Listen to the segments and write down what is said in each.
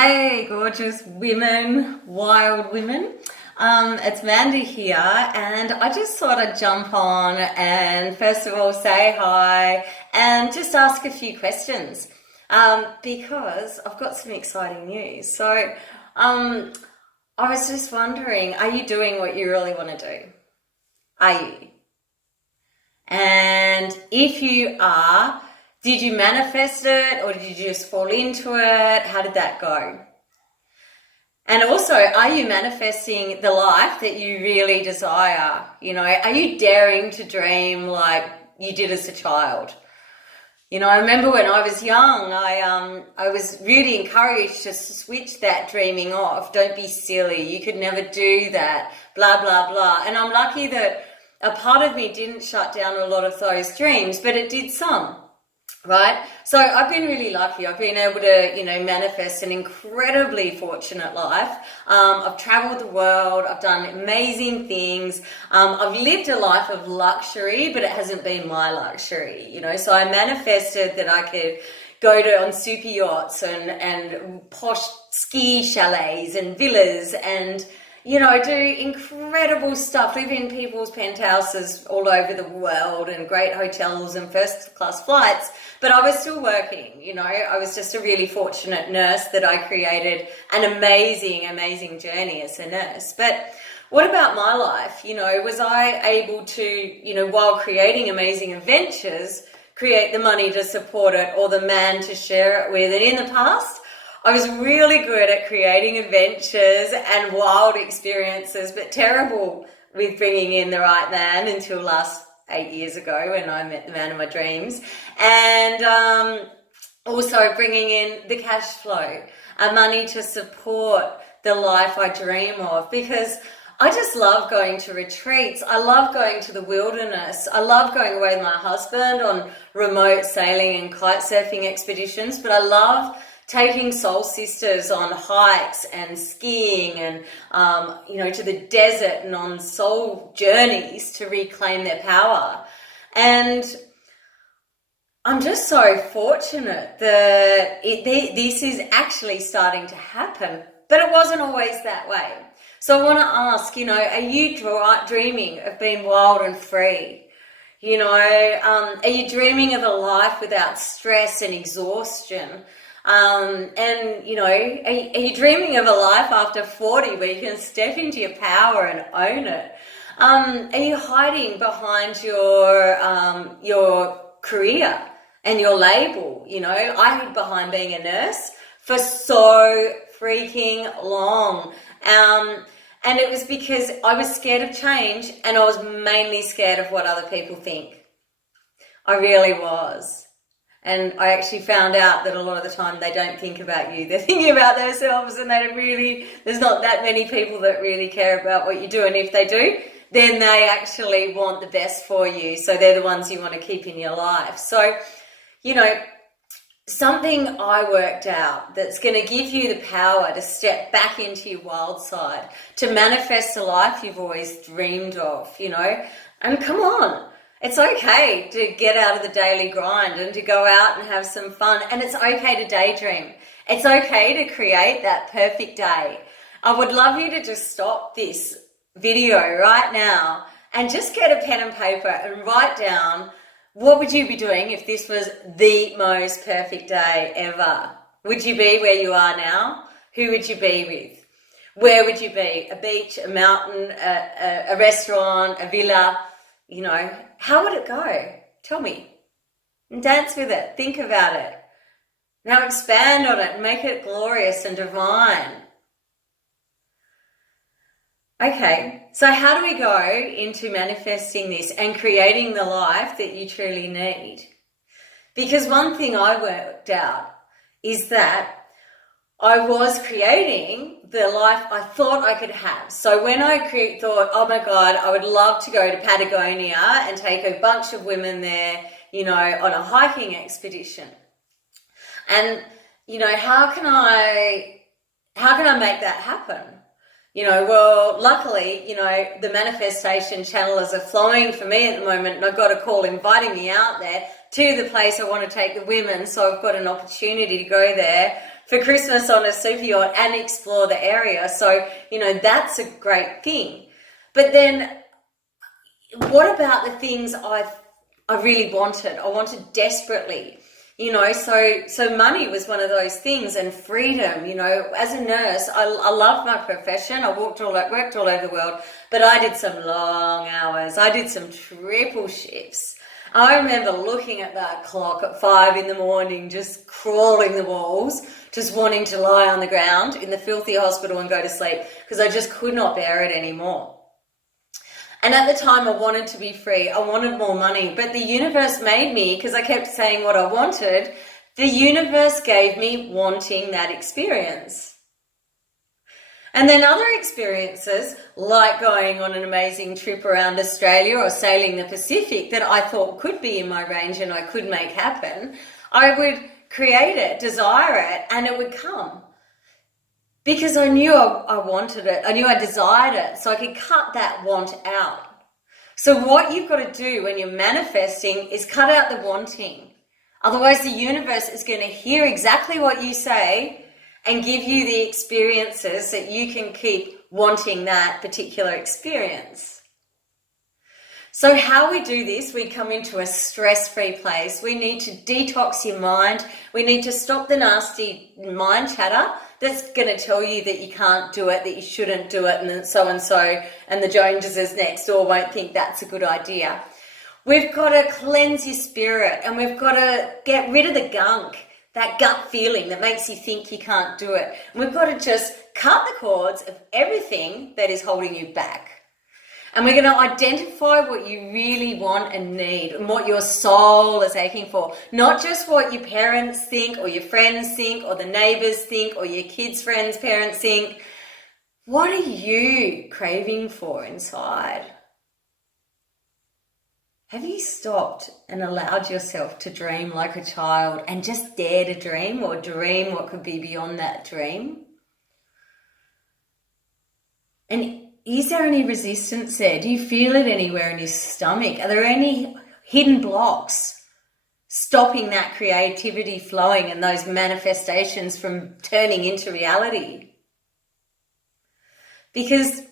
Hey, gorgeous women, wild women. It's Mandy here, and I just thought I'd jump on and first of all say hi and just ask a few questions because I've got some exciting news. I was just wondering, are you doing what you really want to do? Are you? And if you are, did you manifest it or did you just fall into it? How did that go? And also, are you manifesting the life that you really desire? Are you daring to dream like you did as a child? I remember when I was young, I was really encouraged to switch that dreaming off. Don't be silly. You could never do that. Blah, blah, blah. And I'm lucky that a part of me didn't shut down a lot of those dreams, but it did some. Right? So I've been really lucky. I've been able to, manifest an incredibly fortunate life. I've traveled the world. I've done amazing things. I've lived a life of luxury, but it hasn't been my luxury, So I manifested that I could go on super yachts and posh ski chalets and villas and do incredible stuff, live in people's penthouses all over the world and great hotels and first class flights, but I was still working, I was just a really fortunate nurse that I created an amazing journey as a nurse. But what about my life? Was I able to, while creating amazing adventures, create the money to support it or the man to share it with? And in the past, I was really good at creating adventures and wild experiences, but terrible with bringing in the right man until last 8 years ago when I met the man of my dreams. And also bringing in the cash flow, money to support the life I dream of, because I just love going to retreats. I love going to the wilderness. I love going away with my husband on remote sailing and kite surfing expeditions, but I love taking soul sisters on hikes and skiing and, to the desert and on soul journeys to reclaim their power. And I'm just so fortunate that this is actually starting to happen, but it wasn't always that way. So I want to ask, are you dreaming of being wild and free? Are you dreaming of a life without stress and exhaustion? Are you dreaming of a life after 40 where you can step into your power and own it? Are you hiding behind your career and your label? I hid behind being a nurse for so freaking long. And it was because I was scared of change, and I was mainly scared of what other people think. I really was. And I actually found out that a lot of the time they don't think about you. They're thinking about themselves, and there's not that many people that really care about what you do. And if they do, then they actually want the best for you. So they're the ones you want to keep in your life. So, something I worked out that's going to give you the power to step back into your wild side, to manifest the life you've always dreamed of, and come on. It's okay to get out of the daily grind and to go out and have some fun. And it's okay to daydream. It's okay to create that perfect day. I would love you to just stop this video right now and just get a pen and paper and write down, what would you be doing if this was the most perfect day ever? Would you be where you are now? Who would you be with? Where would you be? A beach, a mountain, a restaurant, a villa? How would it go? Tell me. And dance with it. Think about it. Now expand on it and make it glorious and divine. Okay, so how do we go into manifesting this and creating the life that you truly need? Because one thing I worked out is that I was creating the life I thought I could have. So when I thought, oh my God, I would love to go to Patagonia and take a bunch of women there, on a hiking expedition. And, how can I make that happen? Well, luckily, the manifestation channels are flowing for me at the moment, and I've got a call inviting me out there to the place I want to take the women. So I've got an opportunity to go there for Christmas on a super yacht and explore the area. So, that's a great thing. But then what about the things I really wanted? I wanted desperately, so money was one of those things, and freedom. As a nurse, I loved my profession. I worked all over the world, but I did some long hours. I did some triple shifts. I remember looking at that clock at 5 a.m, just crawling the walls, just wanting to lie on the ground in the filthy hospital and go to sleep because I just could not bear it anymore. And at the time, I wanted to be free. I wanted more money, but the universe made me, because I kept saying what I wanted, the universe gave me wanting that experience. And then other experiences, like going on an amazing trip around Australia or sailing the Pacific that I thought could be in my range and I could make happen, I would create it, desire it, and it would come. Because I knew I wanted it. I knew I desired it. So I could cut that want out. So what you've got to do when you're manifesting is cut out the wanting. Otherwise, the universe is going to hear exactly what you say and give you the experiences that you can keep wanting that particular experience. So how we do this, we come into a stress-free place. We need to detox your mind. We need to stop the nasty mind chatter that's going to tell you that you can't do it, that you shouldn't do it, and so, and the Joneses next door won't think that's a good idea. We've got to cleanse your spirit, and we've got to get rid of the gunk, that gut feeling that makes you think you can't do it. And we've got to just cut the cords of everything that is holding you back. And we're going to identify what you really want and need and what your soul is aching for. Not just what your parents think or your friends think or the neighbors think or your kids' friends' parents think. What are you craving for inside? Have you stopped and allowed yourself to dream like a child and just dare to dream, or dream what could be beyond that dream? And is there any resistance there? Do you feel it anywhere in your stomach? Are there any hidden blocks stopping that creativity flowing and those manifestations from turning into reality? Because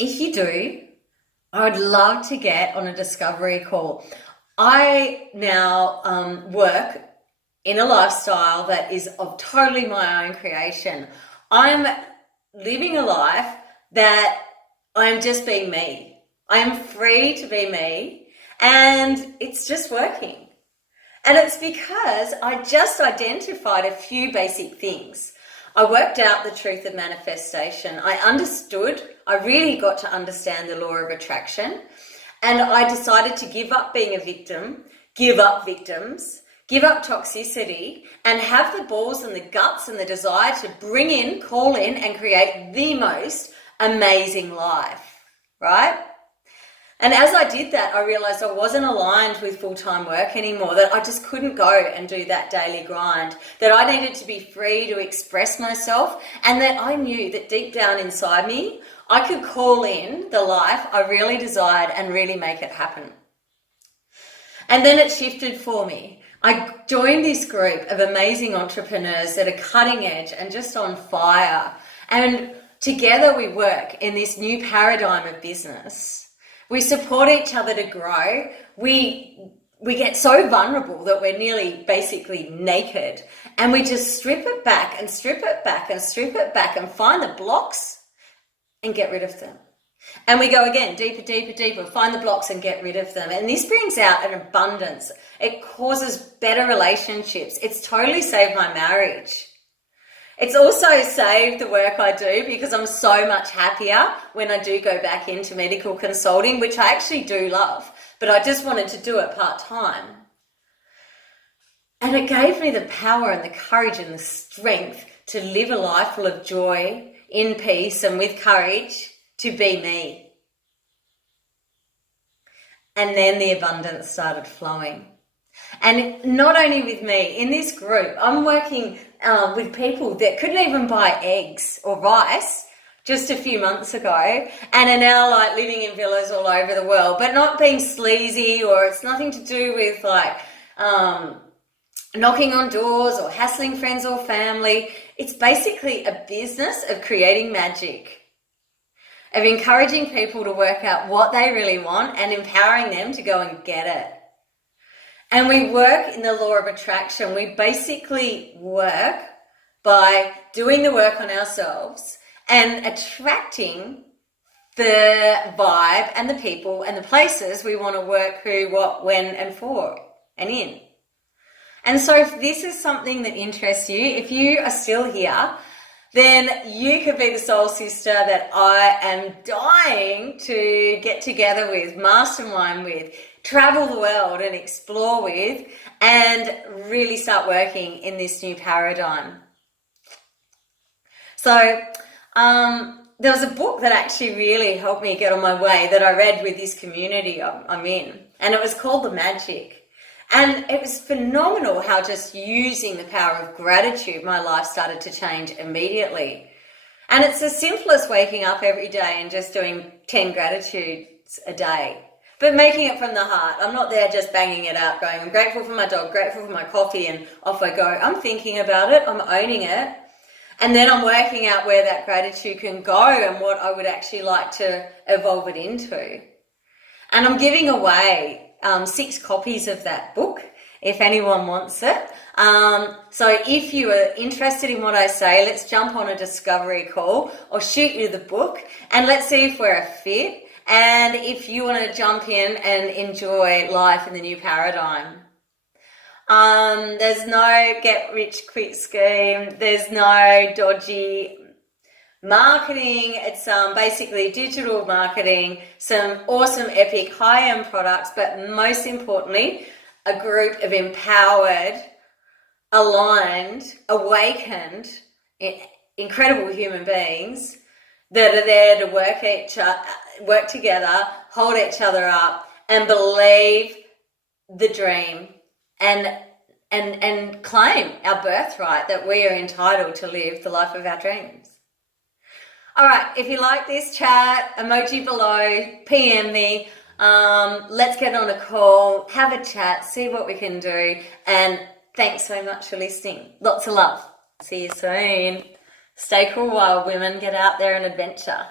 if you do, I would love to get on a discovery call. I now work in a lifestyle that is of totally my own creation. I'm living a life that I'm just being me. I am free to be me, and it's just working. And it's because I just identified a few basic things. I worked out the truth of manifestation. I really got to understand the law of attraction, and I decided to give up being a victim, give up victims, give up toxicity, and have the balls and the guts and the desire to bring in, call in, and create the most amazing life, right? And as I did that, I realized I wasn't aligned with full-time work anymore, that I just couldn't go and do that daily grind, that I needed to be free to express myself, and that I knew that deep down inside me, I could call in the life I really desired and really make it happen. And then it shifted for me. I joined this group of amazing entrepreneurs that are cutting edge and just on fire. And together we work in this new paradigm of business. We support each other to grow. We get so vulnerable that we're nearly basically naked, and we just strip it back and strip it back and strip it back and find the blocks and get rid of them. And we go again, deeper, deeper, deeper, find the blocks and get rid of them. And this brings out an abundance. It causes better relationships. It's totally saved my marriage. It's also saved the work I do, because I'm so much happier when I do go back into medical consulting, which I actually do love, but I just wanted to do it part-time. And it gave me the power and the courage and the strength to live a life full of joy, in peace, and with courage to be me. And then the abundance started flowing. And not only with me, in this group, I'm working with people that couldn't even buy eggs or rice just a few months ago, and are now like living in villas all over the world, but not being sleazy, or it's nothing to do with like knocking on doors or hassling friends or family. It's basically a business of creating magic, of encouraging people to work out what they really want and empowering them to go and get it. And we work in the law of attraction. We basically work by doing the work on ourselves and attracting the vibe and the people and the places we want to work, who, what, when, and for, and in. And so if this is something that interests you, if you are still here, then you could be the soul sister that I am dying to get together with, mastermind with, travel the world and explore with, and really start working in this new paradigm. So there was a book that actually really helped me get on my way that I read with this community I'm in, and it was called The Magic. And it was phenomenal how just using the power of gratitude, my life started to change immediately. And it's as simple as waking up every day and just doing 10 gratitudes a day, but making it from the heart. I'm not there just banging it out, going, I'm grateful for my dog, grateful for my coffee, and off I go. I'm thinking about it, I'm owning it. And then I'm working out where that gratitude can go and what I would actually like to evolve it into. And I'm giving away 6 copies of that book if anyone wants it. So if you are interested in what I say, let's jump on a discovery call or shoot you the book and let's see if we're a fit and if you want to jump in and enjoy life in the new paradigm. There's no get rich quick scheme. There's no dodgy marketing. It's basically digital marketing, some awesome epic high-end products, but most importantly, a group of empowered, aligned, awakened, incredible human beings that are there to work together, hold each other up, and believe the dream and claim our birthright that we are entitled to live the life of our dreams. All right, if you like this chat, emoji below, PM me, let's get on a call, have a chat, see what we can do, and thanks so much for listening. Lots of love. See you soon. Stay cool, wild women. Get out there and adventure.